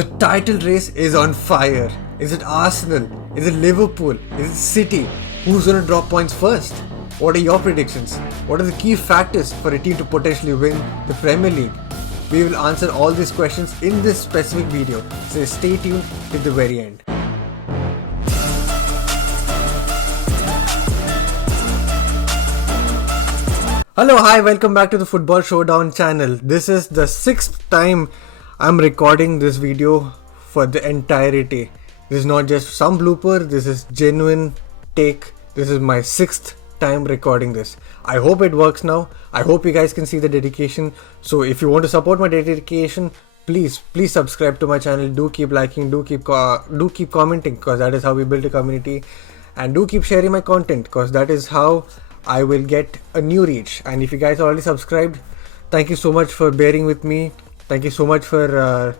The title race is on fire. Is it Arsenal? Is it Liverpool? Is it City? Who's going to drop points first? What are your predictions? What are the key factors for a team to potentially win the Premier League? We will answer all these questions in this specific video, so stay tuned till the very end. Hello, hi, welcome back to the Football Showdown channel. This is the 6th time I'm recording this video for the entirety. This is not just some blooper, this is genuine take. This is my 6th time recording this. I hope it works now. I hope you guys can see the dedication. So if you want to support my dedication, please subscribe to my channel. Do keep liking, do keep commenting, because that is how we build a community. And do keep sharing my content, because that is how I will get a new reach. And if you guys already subscribed, thank you so much for bearing with me. Thank you so much for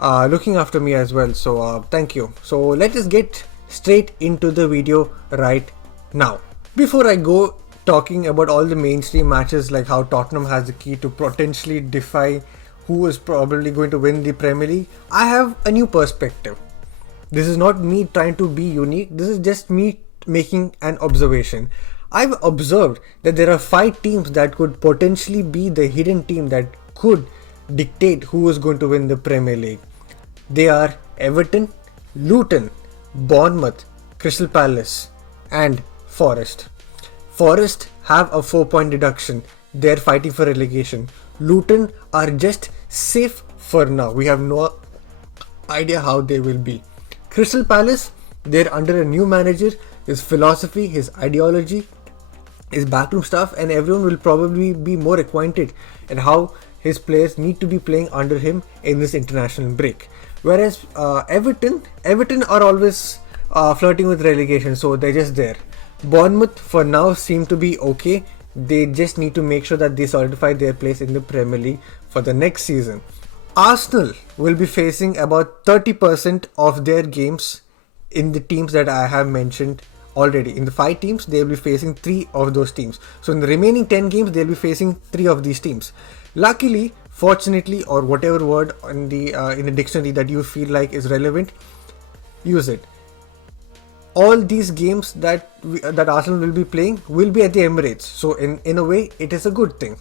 looking after me as well. So thank you. So let us get straight into the video right now. Before I go talking about all the mainstream matches, like how Tottenham has the key to potentially defy who is probably going to win the Premier League, I have a new perspective. This is not me trying to be unique. This is just me making an observation. I've observed that there are 5 teams that could potentially be the hidden team that could dictate who is going to win the Premier League. They are Everton, Luton, Bournemouth, Crystal Palace and Forest. Forest have a 4-point deduction. They're fighting for relegation. Luton are just safe for now. We have no idea how they will be. Crystal Palace, they're under a new manager. His philosophy, his ideology, his backroom staff, and everyone will probably be more acquainted and how his players need to be playing under him in this international break. Whereas Everton are always flirting with relegation, so they're just there. Bournemouth for now seem to be okay. They just need to make sure that they solidify their place in the Premier League for the next season. Arsenal will be facing about 30% of their games in the teams that I have mentioned already. In the 5 teams, they will be facing 3 of those teams. So in the remaining 10 games, they'll be facing 3 of these teams. Luckily, fortunately, or whatever word in the dictionary that you feel like is relevant, use it. All these games that Arsenal will be playing will be at the Emirates. So in a way, it is a good thing.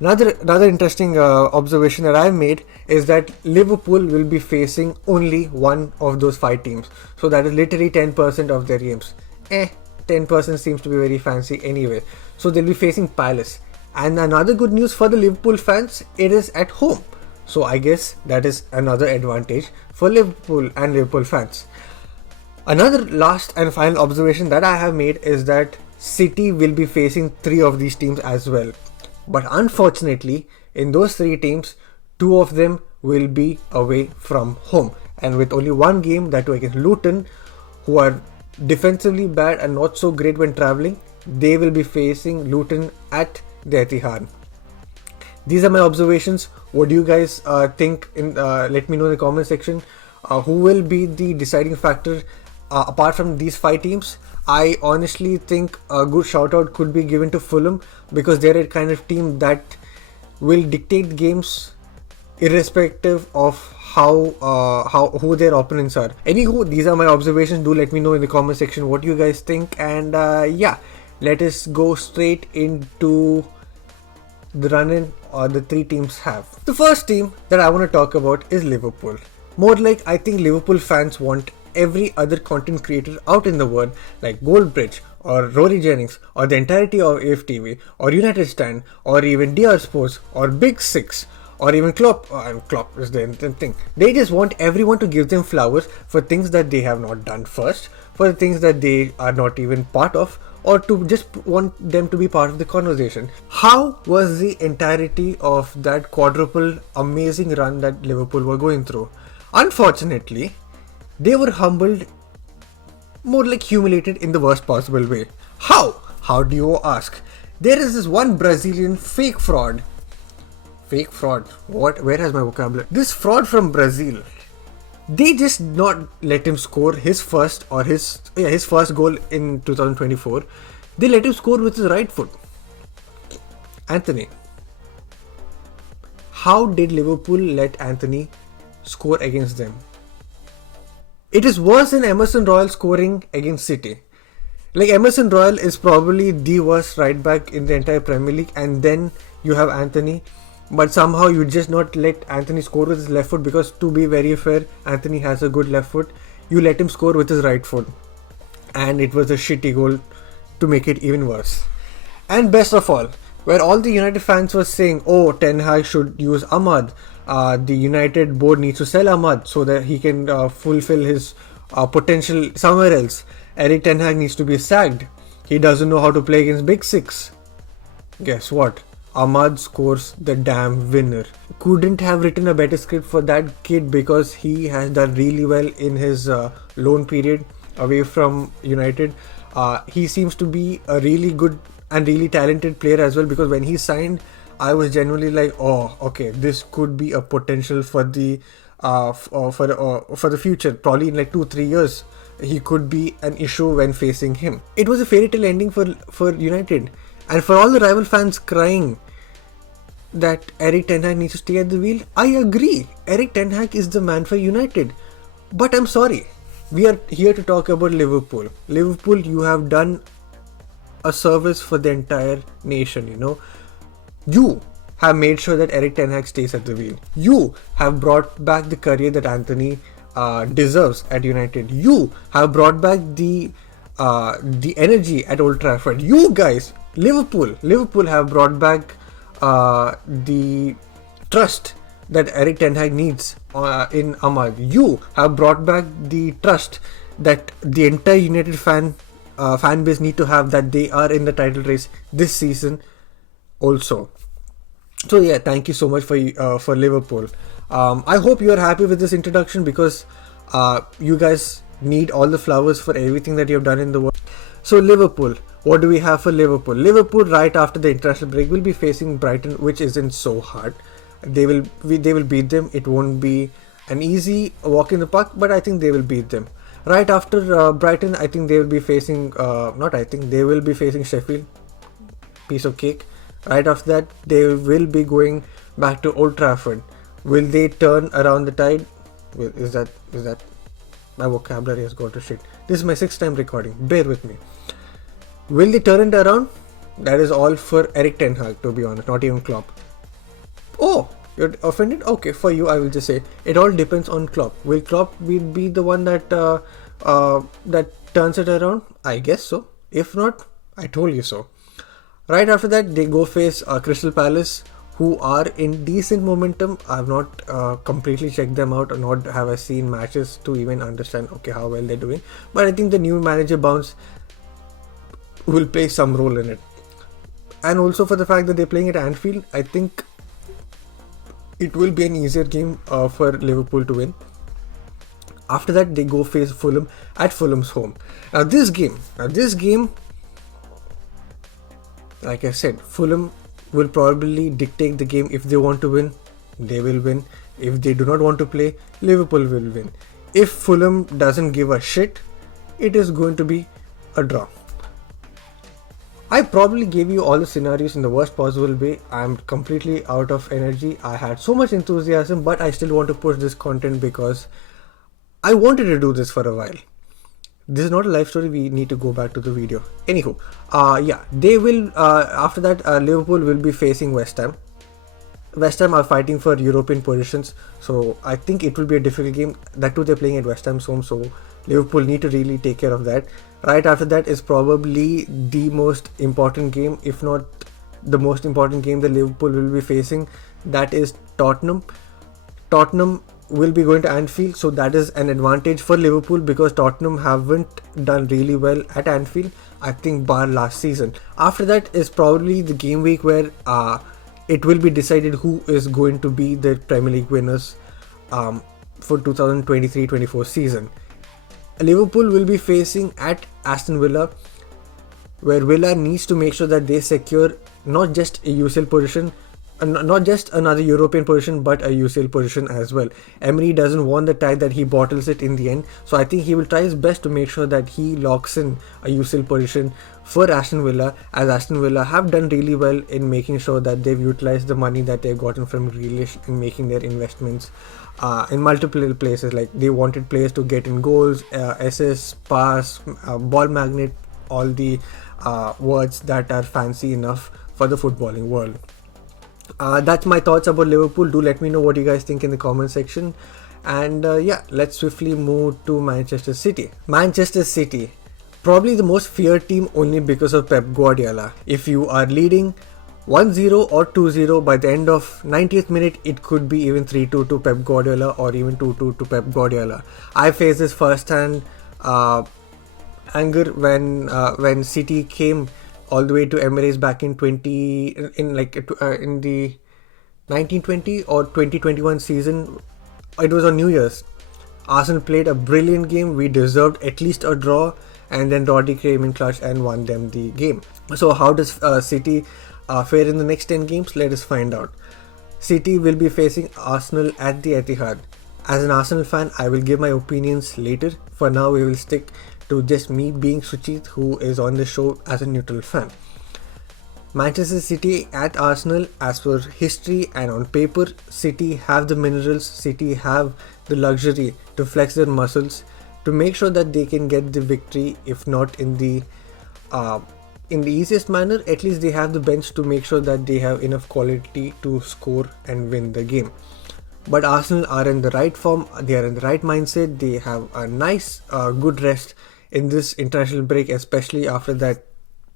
Another interesting observation that I've made is that Liverpool will be facing only one of those 5 teams. So that is literally 10% of their games. 10% seems to be very fancy anyway. So they'll be facing Palace. And another good news for the Liverpool fans, it is at home. So I guess that is another advantage for Liverpool and Liverpool fans. Another last and final observation that I have made is that City will be facing 3 of these teams as well. But unfortunately, in those 3 teams, 2 of them will be away from home. And with only 1 game, that was against Luton, who are defensively bad and not so great when travelling, they will be facing Luton at the Etihad. These are my observations. What do you guys think? Let me know in the comment section. Who will be the deciding factor apart from these 5 teams? I honestly think a good shout out could be given to Fulham, because they're a kind of team that will dictate games irrespective of who their opponents are. Anywho, these are my observations. Do let me know in the comment section what you guys think, and yeah, let us go straight into the run-in the 3 teams have. The first team that I want to talk about is Liverpool. More like, I think Liverpool fans want every other content creator out in the world, like Goldbridge or Rory Jennings or the entirety of AFTV or United Stand or even DR Sports or Big Six or even Klopp. Klopp is the thing. They just want everyone to give them flowers for things that they have not done first, for the things that they are not even part of, or to just want them to be part of the conversation. How was the entirety of that quadruple amazing run that Liverpool were going through? Unfortunately, they were humbled, more like humiliated in the worst possible way. How? How do you ask? There is this one Brazilian fake fraud. Fake fraud? What? Where has my vocabulary? This fraud from Brazil. They just not let him score his first goal in 2024. They let him score with his right foot. Anthony. How did Liverpool let Anthony score against them. It is worse than Emerson Royal scoring against City. Like, Emerson Royal is probably the worst right back in the entire Premier League, and then you have Anthony, but somehow you just not let Anthony score with his left foot, because to be very fair, Anthony has a good left foot. You let him score with his right foot, and it was a shitty goal to make it even worse. And best of all, where all the United fans were saying, oh, Ten Hag should use Ahmad, the United board needs to sell Ahmad so that he can fulfill his potential somewhere else. Eric Ten Hag needs to be sacked. He doesn't know how to play against Big Six. Guess what? Ahmad scores the damn winner. Couldn't have written a better script for that kid, because he has done really well in his loan period away from United. He seems to be a really good and really talented player as well, because when he signed, I was genuinely like, oh, okay, this could be a potential for the for the future. Probably in like 2-3 years, he could be an issue when facing him. It was a fairy tale ending for United, and for all the rival fans crying that Eric Ten Hag needs to stay at the wheel, I agree. Eric Ten Hag is the man for United, but I'm sorry. We are here to talk about Liverpool. Liverpool, you have done a service for the entire nation, you know. You have made sure that Eric Ten Hag stays at the wheel. You have brought back the career that Anthony deserves at United. You have brought back the energy at Old Trafford. You guys, Liverpool have brought back the trust that Eric Ten Hag needs in Ahmad. You have brought back the trust that the entire United fan base need to have, that they are in the title race this season also. So yeah, thank you so much for Liverpool. I hope you are happy with this introduction, because you guys need all the flowers for everything that you have done in the world. So Liverpool, what do we have for Liverpool? Liverpool, right after the international break, will be facing Brighton, which isn't so hard. They will beat them. It won't be an easy walk in the park, but I think they will beat them. Right after Brighton, I think they will be facing they will be facing Sheffield. Piece of cake. Right after that, they will be going back to Old Trafford. Will they turn around the tide? Is that my vocabulary has gone to shit. This is my 6th time recording. Bear with me. Will they turn it around? That is all for Eric Ten Hag, to be honest. Not even Klopp. Oh, you're offended? Okay, for you, I will just say it all depends on Klopp. Will Klopp be the one that turns it around? I guess so. If not, I told you so. Right after that, they go face Crystal Palace, who are in decent momentum. I have not completely checked them out, or not have I seen matches to even understand how well they're doing. But I think the new manager bounce will play some role in it. And also for the fact that they're playing at Anfield, I think it will be an easier game for Liverpool to win. After that, they go face Fulham at Fulham's home. Now this game, like I said, Fulham will probably dictate the game. If they want to win, they will win. If they do not want to play, Liverpool will win. If Fulham doesn't give a shit, it is going to be a draw. I probably gave you all the scenarios in the worst possible way. I'm completely out of energy. I had so much enthusiasm, but I still want to push this content because I wanted to do this for a while. This is not a life story. We need to go back to the video. Anywho, they will, after that, Liverpool will be facing West Ham. West Ham are fighting for European positions, so I think it will be a difficult game. That too, they're playing at West Ham's home, so Liverpool need to really take care of that. Right after that is probably the most important game, if not the most important game that Liverpool will be facing. That is Tottenham. Tottenham will be going to Anfield, so that is an advantage for Liverpool because Tottenham haven't done really well at Anfield, I think, bar last season. After that is probably the game week where it will be decided who is going to be the Premier League winners for 2023-24 season. Liverpool will be facing at Aston Villa, where Villa needs to make sure that they secure not just a UCL position, not just another European position, but a UCL position as well. Emery doesn't want the tie that he bottles it in the end, so I think he will try his best to make sure that he locks in a UCL position for Aston Villa, as Aston Villa have done really well in making sure that they've utilized the money that they've gotten from Grealish in making their investments in multiple places. Like they wanted players to get in goals, assists, pass, ball magnet, all the words that are fancy enough for the footballing world. That's my thoughts about Liverpool. Do let me know what you guys think in the comment section. And yeah, let's swiftly move to Manchester City. Manchester City, probably the most feared team only because of Pep Guardiola. If you are leading 1-0 or 2-0 by the end of 90th minute, it could be even 3-2 to Pep Guardiola or even 2-2 to Pep Guardiola. I faced this first-hand anger when City came all the way to Emirates back in in the 1920 or 2021 season. It was on New Year's. Arsenal played a brilliant game. We deserved at least a draw, and then Rodri came in clutch and won them the game. So how does City fare in the next 10 games? Let us find out. City will be facing Arsenal at the Etihad. As an Arsenal fan, I will give my opinions later. For now, we will stick to just me being Suchit, who is on the show as a neutral fan. Manchester City at Arsenal, as per history and on paper, City have the minerals, City have the luxury to flex their muscles to make sure that they can get the victory, if not in the easiest manner, at least they have the bench to make sure that they have enough quality to score and win the game. But Arsenal are in the right form, they are in the right mindset, they have a nice, good rest in this international break, especially after that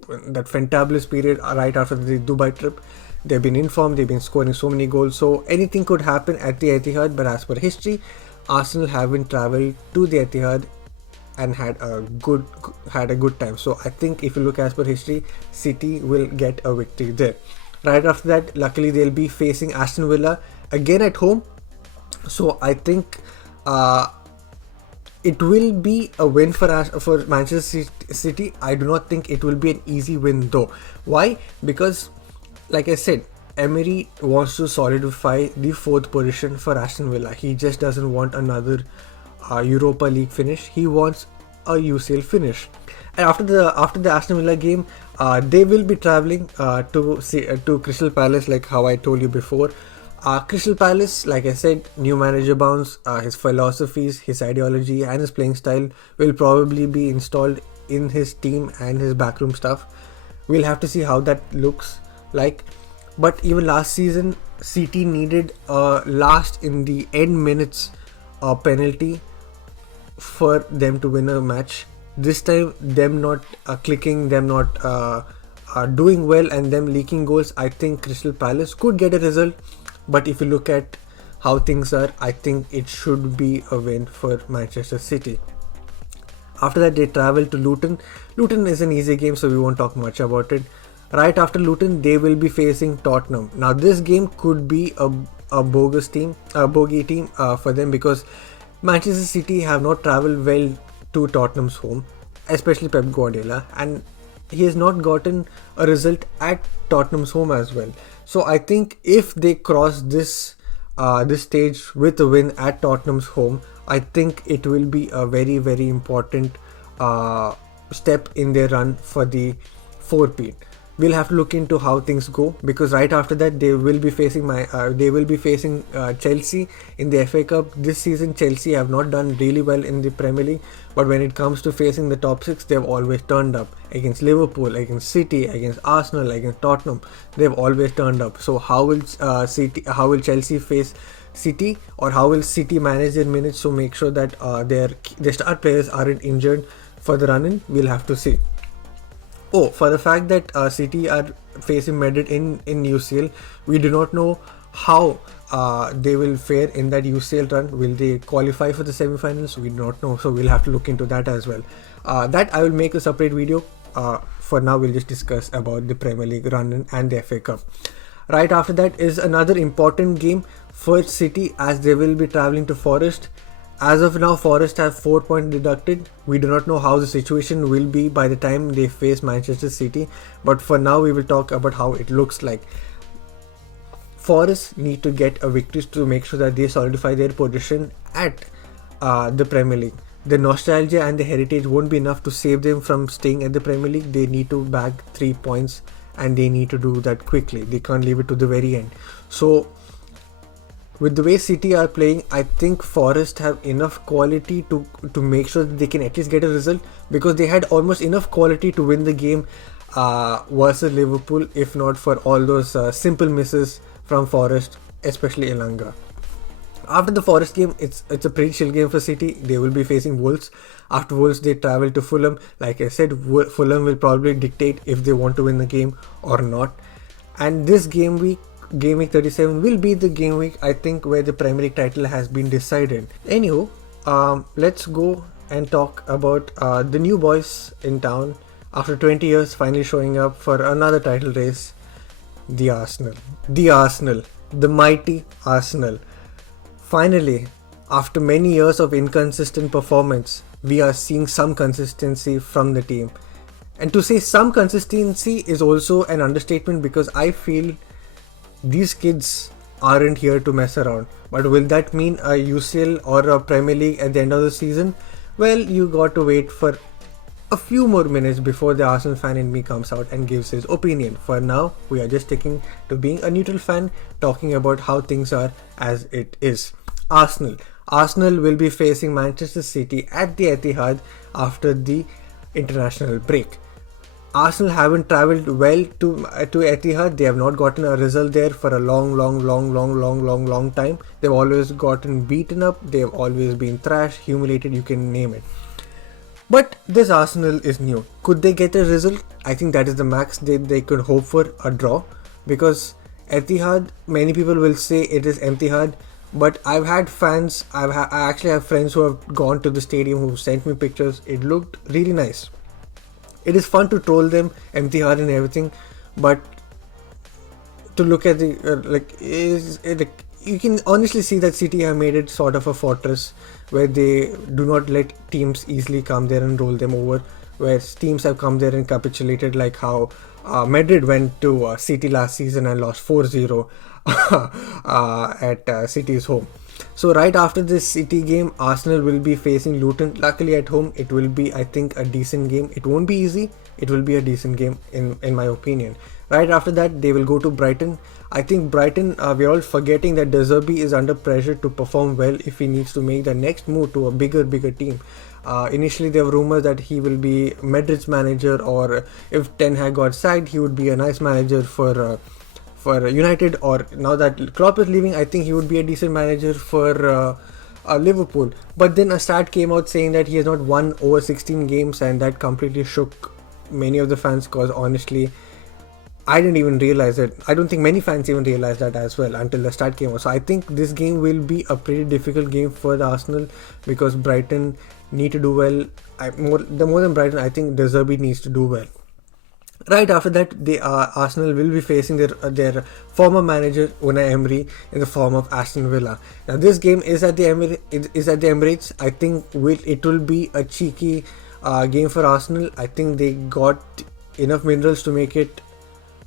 fantabulous period right after the Dubai trip. They've been in form, they've been scoring so many goals, so anything could happen at the Etihad. But as per history, Arsenal haven't travelled to the Etihad and had a good time. So I think if you look as per history, City will get a victory there. Right after that, luckily they'll be facing Aston Villa again at home. So I think it will be a win for Manchester City. I do not think it will be an easy win though. Why? Because, like I said, Emery wants to solidify the 4th position for Aston Villa. He just doesn't want another Europa League finish. He wants a UCL finish. And after the Aston Villa game, they will be travelling to Crystal Palace, like how I told you before. Crystal Palace, like I said, new manager bounce, his philosophies, his ideology and his playing style will probably be installed in his team and his backroom stuff. We'll have to see how that looks like. But even last season, City needed a last in the end minutes penalty for them to win a match. This time, them not clicking, them not doing well and them leaking goals, I think Crystal Palace could get a result. But if you look at how things are, I think it should be a win for Manchester City. After that, they travel to Luton. Luton is an easy game, so we won't talk much about it. Right after Luton, they will be facing Tottenham. Now, this game could be a bogey team for them, because Manchester City have not travelled well to Tottenham's home, especially Pep Guardiola, and he has not gotten a result at Tottenham's home as well. So I think if they cross this stage with a win at Tottenham's home, I think it will be a very, very important step in their run for the 4-peat. We'll have to look into how things go, because right after that they will be facing Chelsea in the FA Cup. This season Chelsea have not done really well in the Premier League, but when it comes to facing the top 6, they've always turned up against Liverpool, against City, against Arsenal, against Tottenham. They've always turned up. So how will Chelsea face City, or how will City manage their minutes to make sure that their star players aren't injured for the run-in? We'll have to see. Oh, for the fact that City are facing Madrid in UCL, we do not know how they will fare in that UCL run. Will they qualify for the semi-finals? We do not know, so we'll have to look into that as well. That I will make a separate video. For now, we'll just discuss about the Premier League run and the FA Cup. Right after that is another important game for City, as they will be travelling to Forest. As of now, Forest have 4 points deducted. We do not know how the situation will be by the time they face Manchester City, but for now we will talk about how it looks like. Forest need to get a victory to make sure that they solidify their position at the Premier League. The nostalgia and the heritage won't be enough to save them from staying at the Premier League. They need to bag 3 points, and they need to do that quickly. They can't leave it to the very end. So with the way City are playing, I think Forest have enough quality to make sure that they can at least get a result, because they had almost enough quality to win the game versus Liverpool, if not for all those simple misses from Forest, especially Elanga. After the Forest game, it's a pretty chill game for City. They will be facing Wolves. After Wolves, they travel to Fulham. Like I said, Fulham will probably dictate if they want to win the game or not. And this game week 37 will be the game week, I think, where the Premier League title has been decided. Anywho, let's go and talk about the new boys in town after 20 years finally showing up for another title race. The Arsenal. The mighty Arsenal. Finally, after many years of inconsistent performance, we are seeing some consistency from the team. And to say some consistency is also an understatement, because I feel these kids aren't here to mess around. But will that mean a UCL or a Premier League at the end of the season? Well, you got to wait for a few more minutes before the Arsenal fan in me comes out and gives his opinion. For now, we are just sticking to being a neutral fan, talking about how things are as it is. Arsenal will be facing Manchester City at the Etihad after the international break. Arsenal haven't travelled well to Etihad. They have not gotten a result there for a long time. They've always gotten beaten up. They've always been thrashed, humiliated, you can name it. But this Arsenal is new. Could they get a result? I think that is the max they could hope for, a draw. Because Etihad, many people will say it is Etihad. But I've had fans, I actually have friends who have gone to the stadium who sent me pictures. It looked really nice. It is fun to troll them, Etihad and everything, but to look at the you can honestly see that City have made it sort of a fortress where they do not let teams easily come there and roll them over, where teams have come there and capitulated, like how Madrid went to City last season and lost 4-0 at City's home. So right after this City game, Arsenal will be facing Luton. Luckily at home, it will be, I think, a decent game. It won't be easy. It will be a decent game in my opinion. Right after that, they will go to Brighton. I think Brighton, we're all forgetting that De Zerbi is under pressure to perform well if he needs to make the next move to a bigger team. Initially, there were rumors that he will be Madrid's manager, or if Ten Hag got sacked, he would be a nice manager for United, or now that Klopp is leaving, I think he would be a decent manager for Liverpool. But then a stat came out saying that he has not won over 16 games, and that completely shook many of the fans, because honestly, I didn't even realize it. I don't think many fans even realized that as well until the stat came out. So I think this game will be a pretty difficult game for the Arsenal, because Brighton need to do well. More than Brighton, I think De Zerbi needs to do well. Right after that, Arsenal will be facing their former manager Unai Emery in the form of Aston Villa. Now this game is at the Emirates. I think it will be a cheeky game for Arsenal. I think they got enough minerals to make it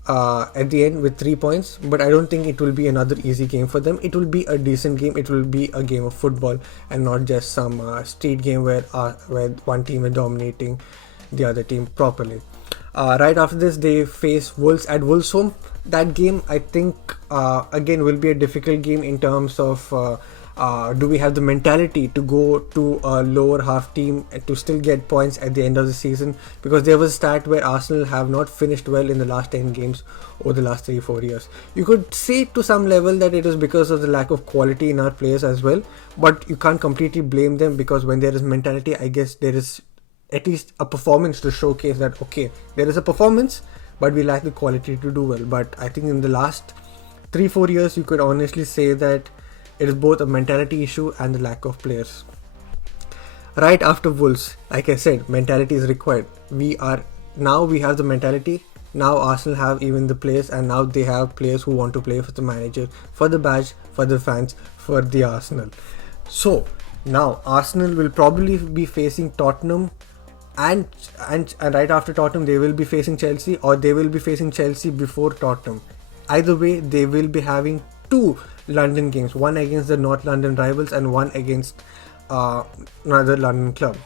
at the end with 3 points, but I don't think it will be another easy game for them. It will be a decent game. It will be a game of football and not just some street game where one team is dominating the other team properly. Right after this, they face Wolves at Wolves home. That game, I think, again will be a difficult game in terms of do we have the mentality to go to a lower half team to still get points at the end of the season, because there was a stat where Arsenal have not finished well in the last 10 games over the last 3-4 years. You could say to some level that it is because of the lack of quality in our players as well, but you can't completely blame them, because when there is mentality, I guess there is at least a performance to showcase that, okay, there is a performance, but we lack the quality to do well. But I think in the last 3-4 years, you could honestly say that it is both a mentality issue and the lack of players. Right after Wolves, like I said, mentality is required. We have the mentality. Now Arsenal have even the players, and now they have players who want to play for the manager, for the badge, for the fans, for the Arsenal. So now Arsenal will probably be facing Tottenham, and right after Tottenham they will be facing Chelsea, or they will be facing Chelsea before Tottenham. Either way, they will be having 2 London games, one against the North London rivals and one against another London club.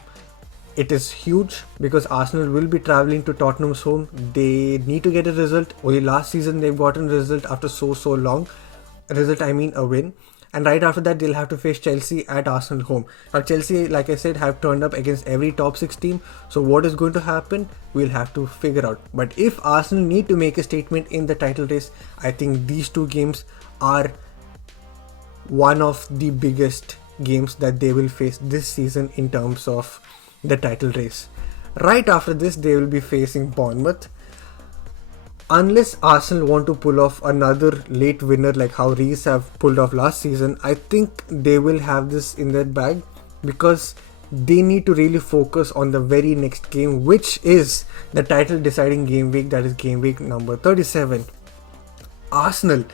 It is huge because Arsenal will be travelling to Tottenham's home. They need to get a result. Only last season they've gotten a result after so long. A result, I mean a win. and right after that they'll have to face Chelsea at Arsenal home. Now Chelsea, like I said, have turned up against every top 6 team, so what is going to happen, we'll have to figure out. But if Arsenal need to make a statement in the title race, I think these two games are one of the biggest games that they will face this season in terms of the title race. Right after this, they will be facing Bournemouth. Unless Arsenal want to pull off another late winner like how Rees have pulled off last season, I think they will have this in their bag, because they need to really focus on the very next game, which is the title deciding game week, that is game week number 37. Arsenal,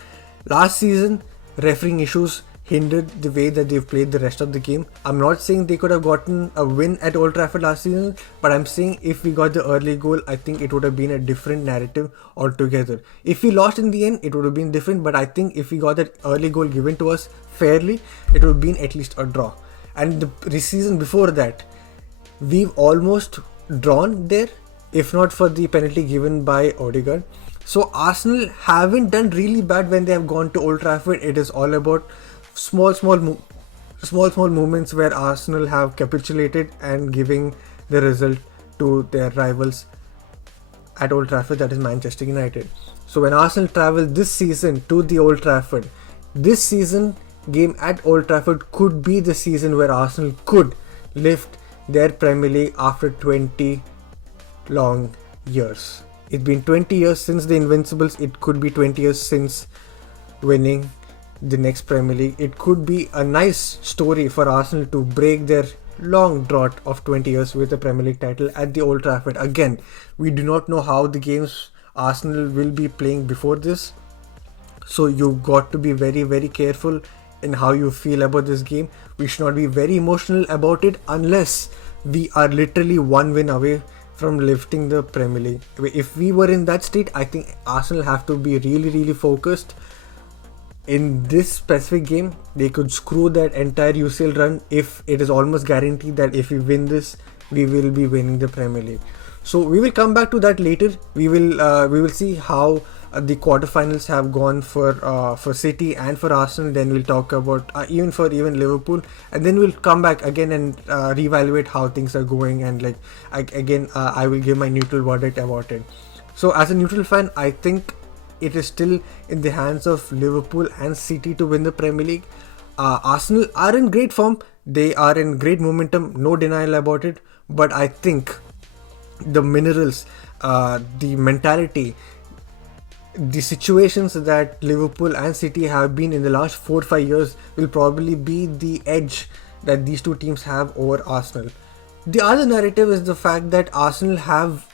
last season, refereeing issues hindered the way that they've played the rest of the game. I'm not saying they could have gotten a win at Old Trafford last season, but I'm saying if we got the early goal, I think it would have been a different narrative altogether. If we lost in the end, it would have been different, but I think if we got that early goal given to us fairly, it would have been at least a draw. And the season before that, we've almost drawn there, if not for the penalty given by Odegaard. So Arsenal haven't done really bad when they have gone to Old Trafford. It is all about small moments where Arsenal have capitulated and giving the result to their rivals at Old Trafford, that is Manchester United. So when Arsenal travel this season to the Old Trafford, this season game at Old Trafford could be the season where Arsenal could lift their Premier League after 20 long years. It's been 20 years since the Invincibles. It could be 20 years since winning the next Premier League. It could be a nice story for Arsenal to break their long drought of 20 years with the Premier League title at the Old Trafford. Again, we do not know how the games Arsenal will be playing before this, so you've got to be very, very careful in how you feel about this game. We should not be very emotional about it unless we are literally one win away from lifting the Premier League. If we were in that state, I think Arsenal have to be really, really focused. In this specific game, they could screw that entire UCL run if it is almost guaranteed that if we win this, we will be winning the Premier League. So we will come back to that later. We will see how the quarterfinals have gone for City and for Arsenal. Then we'll talk about even Liverpool, and then we'll come back again and reevaluate how things are going, and I will give my neutral verdict about it. So as a neutral fan, I think it is still in the hands of Liverpool and City to win the Premier League. Arsenal are in great form. They are in great momentum, no denial about it. But I think the minerals, the mentality, the situations that Liverpool and City have been in the last 4-5 years will probably be the edge that these two teams have over Arsenal. The other narrative is the fact that Arsenal have,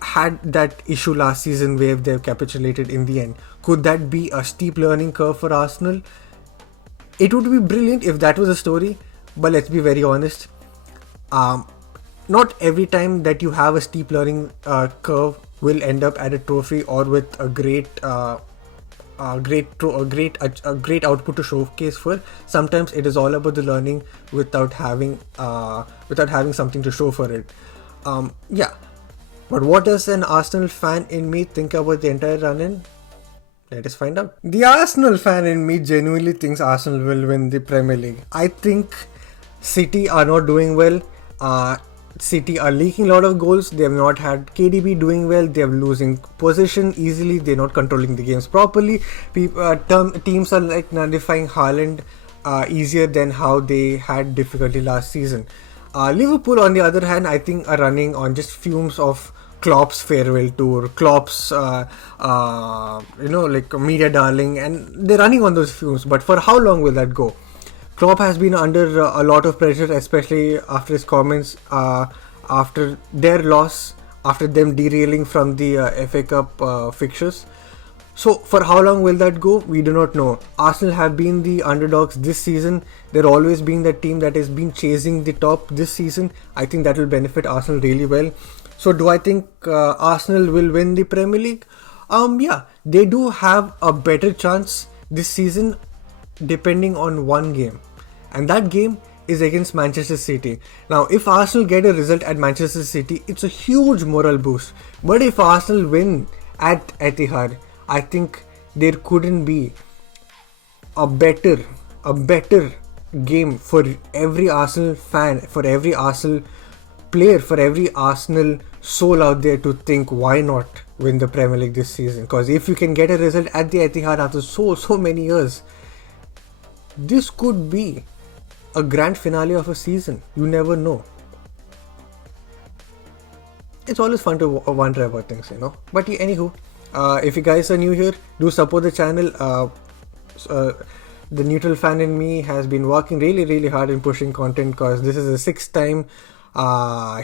had that issue last season where they've capitulated in the end. Could that be a steep learning curve for Arsenal? It would be brilliant if that was the story, but let's be very honest. Not every time that you have a steep learning curve will end up at a trophy or with a great output to showcase for. Sometimes it is all about the learning without having something to show for it. But what does an Arsenal fan in me think about the entire run-in? Let us find out. The Arsenal fan in me genuinely thinks Arsenal will win the Premier League. I think City are not doing well. City are leaking a lot of goals. They have not had KDB doing well. They are losing possession easily. They're not controlling the games properly. Teams are like nullifying Haaland easier than how they had difficulty last season. Liverpool, on the other hand, I think are running on just fumes of Klopp's farewell tour, Klopp's media darling, and they're running on those fumes. But for how long will that go? Klopp has been under a lot of pressure, especially after his comments after their loss, after them derailing from the FA Cup fixtures. So for how long will that go? We do not know. Arsenal have been the underdogs this season. They're always being the team that has been chasing the top this season. I think that will benefit Arsenal really well. So do I think Arsenal will win the Premier League? Yeah, they do have a better chance this season depending on one game. And that game is against Manchester City. Now, if Arsenal get a result at Manchester City, it's a huge moral boost. But if Arsenal win at Etihad, I think there couldn't be a better game for every Arsenal fan, for every Arsenal player, for every Arsenal soul out there to think, why not win the Premier League this season? Because if you can get a result at the Etihad after so many years, this could be a grand finale of a season. You never know. It's always fun to wonder about things, you know. But anywho, if you guys are new here, do support the channel. The neutral fan in me has been working really hard in pushing content, because this is the sixth time.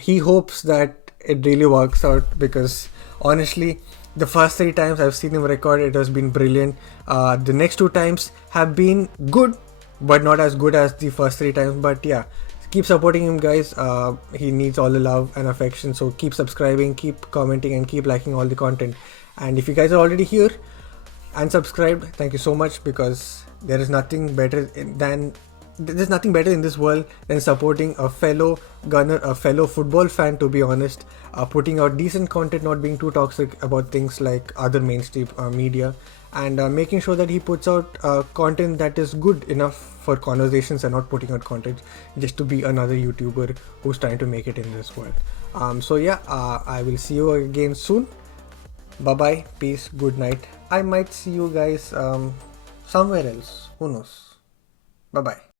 He hopes that it really works out, because honestly, the first 3 times I've seen him record, it has been brilliant. The next 2 times have been good, but not as good as the first 3 times. But yeah, keep supporting him, guys. He needs all the love and affection, so keep subscribing, keep commenting, and keep liking all the content. And if you guys are already here and subscribed, thank you so much, because there is nothing better there's nothing better in this world than supporting a fellow gunner, a fellow football fan, to be honest, putting out decent content, not being too toxic about things like other mainstream media, and making sure that he puts out content that is good enough for conversations, and not putting out content just to be another YouTuber who's trying to make it in this world. So yeah, I will see you again soon. Bye bye, peace, good night. I might see you guys somewhere else, who knows. Bye bye.